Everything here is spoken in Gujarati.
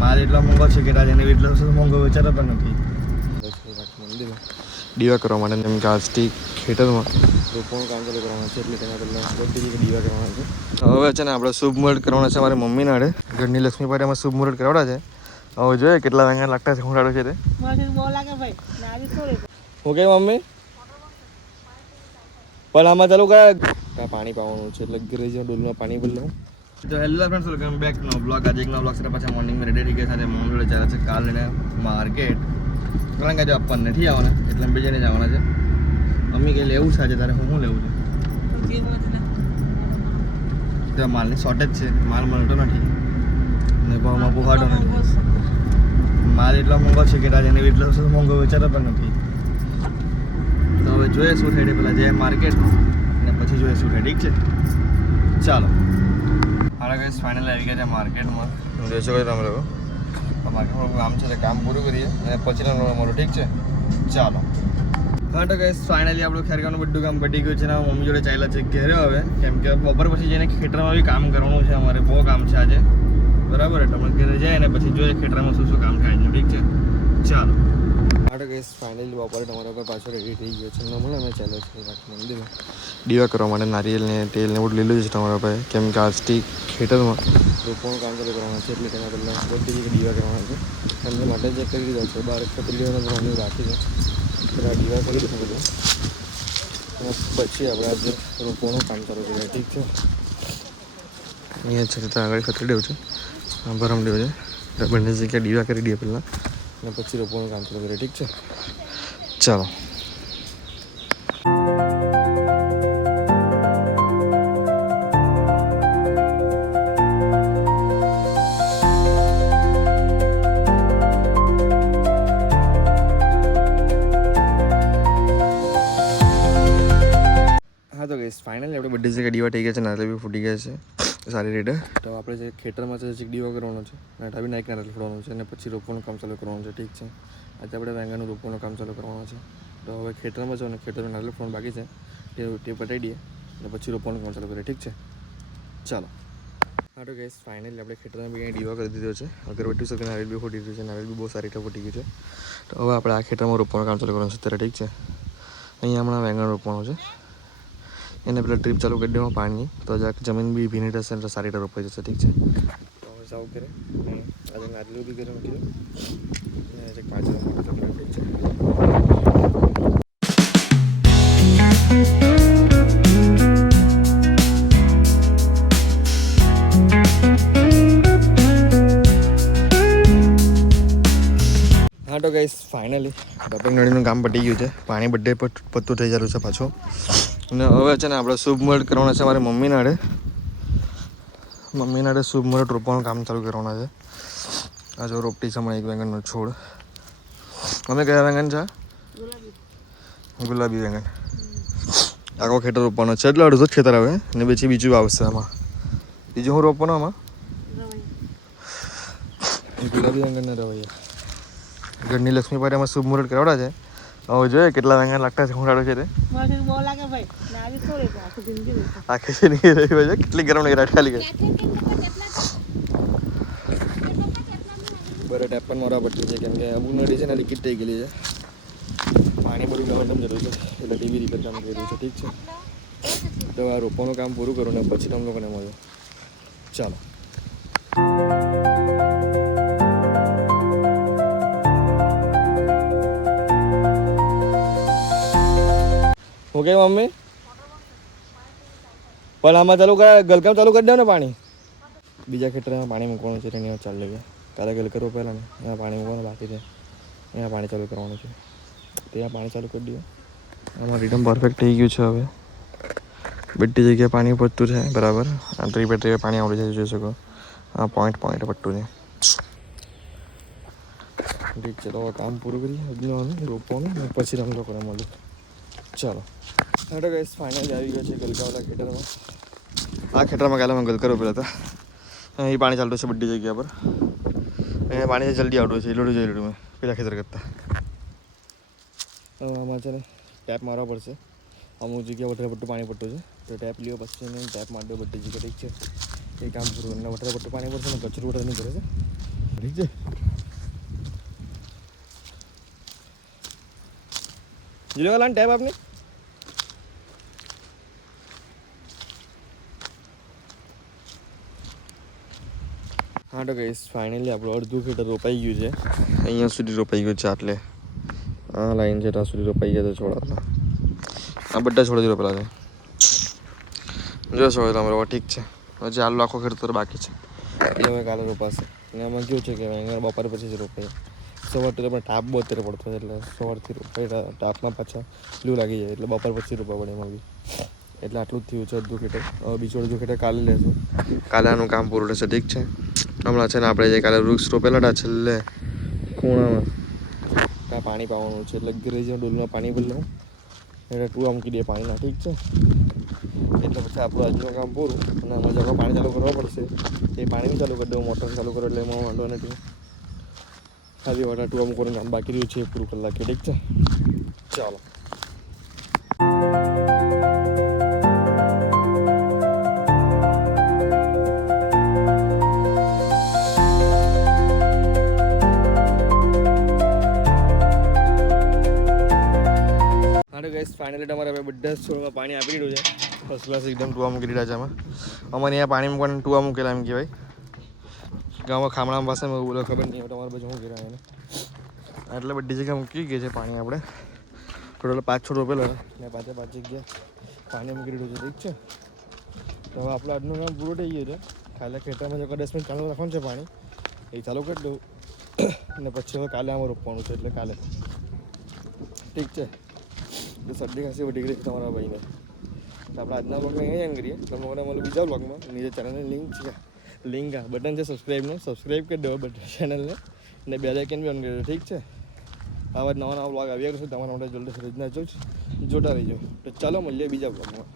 માલ એટલો મોંઘો છે કે રાજને એટલો મોંઘો વિચારો પણ નથી. મંદિર દીવા કરવા માટે એમ કે આજથી ખેતરમાં રોપવાનું કામ ચાલુ કરવાનું છે એટલે તેના પહેલાં બધી જગ્યાએ દીવા કરવાના છે. હવે છે ને આપણે શુભ મુહૂર્ત કરવાના છે મારી મમ્મીના આડે ઘરની લક્ષ્મી પારીમાં શુભ મુહૂર્ત કરાવડા છે. હવે જોઈએ કેટલા વાગ્યા લાગતા છે ખૂણાડો છે તે ઓકે મમ્મી પણ આમાં ચાલુ કયા પાણી પાવાનું છે એટલે ઘરે જઈને ડોલમાં પાણી ભરી લઉં. તો હેલો ફ્રેન્ડ્સ, વેલકમ બેક નો બ્લોગ. આજે એક નો બ્લોગ છે પાછા મોર્નિંગમાં રેડી થઈ ગયા સાથે મમ્મી જોડે ચાલે છે કાલ લઈને માર્કેટ. કારણ કે આજે આપણ નથી આવવાના એટલે બીજાને જવાના છે. મમ્મી કંઈ લેવું છે આજે તારે? હું લેવું છે? તો માલની શોર્ટેજ છે, માલ મળતો નથી ને ભાવમાં પોહાતો નથી. માલ એટલો મોંઘો છે કે રાજને એટલો મોંઘો વિચારતો પણ નથી. તો હવે જોઈએ શું થાય. પહેલાં જઈએ માર્કેટ અને પછી જોઈએ શું થાય. ઠીક છે, ચાલો. મારા કઈ ફાઇનલ આવી ગયા છે માર્કેટમાં. જોઈ શકો તમે લોકો માર્કેટમાં કામ છે, કામ પૂરું કરીએ અને પછી મળો. ઠીક છે, ચાલો. હા તો કઈ ફાઇનલી આપણું ખેરગામનું બધું કામ પટી ગયું છે ને મમ્મી જોડે ચાલ્યા છે ઘેરે હવે, કેમ કે બપોર પછી જઈને ખેતરમાં બી કામ કરવાનું છે. અમારે બહુ કામ છે આજે, બરાબર. એટલે અમે ઘરે જાય ને પછી જોઈએ ખેતરમાં શું શું કામ થાય છે. ઠીક છે, ચાલો. હા તો કઈ ફાઇનલી બપોરે તમારા પર પાછો રેડી થઈ ગયો છે. હમણાં અમે ચાલ્યો છે મંદિરમાં દીવા કરવા માટે. નારિયેલ ને તેલ ને બધું લીધું છે તમારા પાસે, કેમ કે આજથી ખેતરમાં રોપવાનું કામ ચાલુ કરવાનું છે એટલે તેના પહેલાં બધી જગ્યાએ દીવા કરવાના છે. એમને માટે જે કરી દીધા છે બહાર પતલીઓને ભરવાનું બાકી છે. બધા દીવા કરી દીધું બધું અને પછી આપણે આજે રોપવાનું કામ ચાલુ કરીએ. ઠીક છે, અહીંયા છે તો આગળ ખતરી દેવું છે, ભરમ દેવું છે. બંને જગ્યાએ દીવા કરી દઈએ પહેલાં અને પછી રોપવાનું કામ ચાલુ કરીએ. ઠીક છે, ચાલો. હા તો ગઈશ ફાઇનલી આપણે બધી જગ્યાએ દીવા થઈ ગયા છે. નારિયેળ બી ફૂટી ગયા છે સારી રીતે. તો આપણે જે ખેતરમાં છે દીવા કરવાનો છે, નાટા બી નાઈક નારિયેળ ફોડવાનું છે અને પછી રોપવાનું કામ ચાલુ કરવાનું છે. ઠીક છે, આજે આપણે વેંગાનું રોપવાનું કામ ચાલુ કરવાનું છે. તો હવે ખેતરમાં જાઓ ને ખેતરમાં નારિયેળ ફોડવાનું બાકી છે તે પટાવી દઈએ અને પછી રોપવાનું કામ ચાલુ કરીએ. ઠીક છે, ચાલો. હા તો ગઈશ ફાઇનલી આપણે ખેતરમાં બી દીવા કરી દીધો છે. અગરબત્તી સાથે નારિયેળ બી ફૂટી દીધું છે. નારિયેળ બી બહુ સારી રીતે ફૂટી ગયું છે. તો હવે આપણે આ ખેતરમાં રોપવાનું કામ ચાલુ કરવાનું છે અત્યારે. ઠીક છે, અહીંયા હમણાં વેંગણ રોપવાનું છે. એને પેલા ટ્રીપ ચાલુ કરી દેવા પાણીની, તો જમીન બી ભીની રહેશે એટલે સારી રીતે રોપાઈ જશે. ઠીક છે, તો હવે સાવ કરે આજે નારિયેળ બી કરે મૂકી દો પાછળ મોટો ચોકલેટ. ઠીક છે. હા તો ગાઈસ ફાઇનલી ડબલિંગ નળીનું કામ પટી ગયું છે. પાણી બધે પત્તું થઈ જતું છે પાછું. અને હવે છે ને આપણે શુભ મુહૂર્ત કરવાના છે મારી મમ્મીના આડે. મમ્મીના આડે શુભ મુહૂર્ત રોપવાનું કામ ચાલુ કરવાના છે. આ જો રોપટી છે હમણાં એક વેંગણનો છોડ. અમે કયા વેંગણ છે? ગુલાબી વેંગણ. આખો ખેતર રોપવાનો છે એટલે અડધો જ ખેતર આવે ને પછી બીજું આવશે આમાં. બીજું હું રોપવાનું આમાં ગુલાબી વેંગણ ને રવૈયા. ઘરની લક્ષ્મી પારીમાં શુભ મુહૂર્ત કરાવડા છે. હવે જોઈએ કેટલા વાગ્યા લાગતા છે ખૂણાડો છે તે આખી જિંદગી રહી હોય છે. કેટલી ગરમ નહીં રાત ખાલી બરાબર ટેપ પણ મારવા પડતી છે કેમ કે અમુક નદી છે ને લીકેજ થઈ ગયેલી છે. પાણી બધું ગવર્મેન્ટ જરૂર છે એટલે ટીવી રિપેર કામ કરી રહ્યું છે. ઠીક છે, તો આ રોપવાનું કામ પૂરું કરું ને પછી તમે લોકોને મળ્યો. ચાલો. ઓકે મમ્મી પણ આમાં ચાલુ ગલકામ ચાલુ કરી દો ને. પાણી બીજા ખેતરમાં પાણી મૂકવાનું છે એની ચાલી ગયા. કાલે ગલ કરવો પહેલાં ને એમાં પાણી મૂકવાનું બાકી છે. અહીંયા પાણી ચાલુ કરવાનું છે, ત્યાં પાણી ચાલુ કરી દઈએ. આમાં રીટમ પરફેક્ટ થઈ ગયું છે. હવે બધી જગ્યાએ પાણી પડતું છે બરાબર. આ ટ્રીપે ટ્રીપે પાણી આવડી જાય જોઈ શકો. આ પોઈન્ટ પડતું છે. ઠીક છે, તો કામ પૂરું કરીએ અજનવાનું રોપવાનું ને પછી રમ લોકોને મળ્યું. ચાલો. હા તો ગાઈસ ફાઇનલી આવી ગયો છે ગલકાવાળા ખેતરમાં. આ ખેતરમાં કાલે અમે ગલકા રોપેલા હતા. અહીં પાણી ચાલતું છે બધી જગ્યા પર. અહીંયા પાણી જલ્દી આવતું છે એટલું જોઈ મેં પેલા ખેતર કરતાં. આમાં છે ને ટેપ મારવા પડશે. અમુક જગ્યાએ વધારે પડતું પાણી પડતું છે તો ટેપ લીધો પછી એને ટેપ મારી દો બધી જગ્યાએ. ઠીક છે, એ કામ પૂરું. અને વધારે પડતું પાણી પડશે ને કચરું વધારે નહીં કરે છે ઠીક છે. જીરો વાला टैब आपने હા તો કહીશ ફાઇનલી આપણું અડધું ખેતર રોપાઈ ગયું છે. અહીંયા સુધી રોપાઈ ગયું છે. આટલે આ લાઈન છે ત્યાં સુધી રોપાઈ ગયા છે છોડ. આ બધા છોડ રોપેલા છે. જો છોડ તમે રોપા ઠીક છે. હજી આટલું આખો ખેતર બાકી છે. એટલે હવે કાલે રોપાશે. અને એમાં કેવું છે કે અહીંયા બપોર પછી જ રોપાય. સવારથી તો પણ તાપ બહુ અત્યારે પડતો એટલે સવારથી રોપાઈ તાપમાં પાછા લૂ લાગી જાય એટલે બપોર પછી રોપવા પડે એમાં બી. એટલે આટલું જ થયું છે અડધું ખેતર. હવે બીજું અડધું ખેતર કાલે લેશું. કાલે આનું કામ પૂરું થશે. ઠીક છે. હમણાં છે ને આપણે જે કાલે વૃક્ષ રોપેલા હતા છેલ્લે ખૂણામાં ત્યાં પાણી પાવાનું છે. એટલે ઘરે જઈને ડોલમાં પાણી ભરી લઉં એટલે ટૂવા મૂકી દે પાણીના. ઠીક છે. એટલે પછી આપણું આજનું કામ પૂરું. અને આમાં જગા પાણી ચાલુ કરવા પડશે. એ પાણી બી ચાલુ કરી દઉં. મોટર ચાલુ કરો એટલે એમાં વાંધો નથી. ખાલી વાટા ટૂવા મૂકવાનું કામ બાકી રહ્યું છે પૂરું કલાકે. ઠીક છે. ચાલો. ફાઇનલી તમારે હવે બધા છોડમાં પાણી આપી દીધું છે. ફર્સ્ટ ક્લાસ એકદમ ટૂવા મૂકી દીધા છે. આમાં અમારે અહીંયા પાણી મૂકવાનું ટૂવા મૂકેલા એમ કહેવાય. ગામમાં ખામણામાં પાસે બોલો ખબર નહીં. તમારે બધું શું કહેવાય એને એટલે બધી જગ્યા મૂકી ગઈ છે પાણી. આપણે ટોટલ 5 છોડ રોપેલો ને 5 જગ્યા પાણી મૂકી દીધું છે. ઠીક છે. તો હવે આપણે આજનું કામ પૂરું થઈ ગયું છે. કાલે ખેતરમાં જો 10 મિનિટ ચાલુ રાખવાનું છે પાણી એ ચાલુ કરી દઉં અને પછી હવે કાલે આમાં રોપવાનું છે. એટલે કાલે ઠીક છે. તો શરદી ખાંસી વધી ગઈ છે તમારા ભાઈને. તો આપણે આજના બ્લોગમાં અહીંયા એમ કરીએ. તમે મને મળો બીજા બ્લોગમાં. નીચે ચેનલની લિંક બટન છે સબસ્ક્રાઈબ કરી દો બધા ચેનલને અને બે આઇકન બી ઓન કરી દો. ઠીક છે. આવા નવા બ્લોગ આવ્યા કરશે તમારા માટે જલ્દી ખરીદના જોતા રહીજો. તો ચાલો મળીએ બીજા બ્લોગમાં.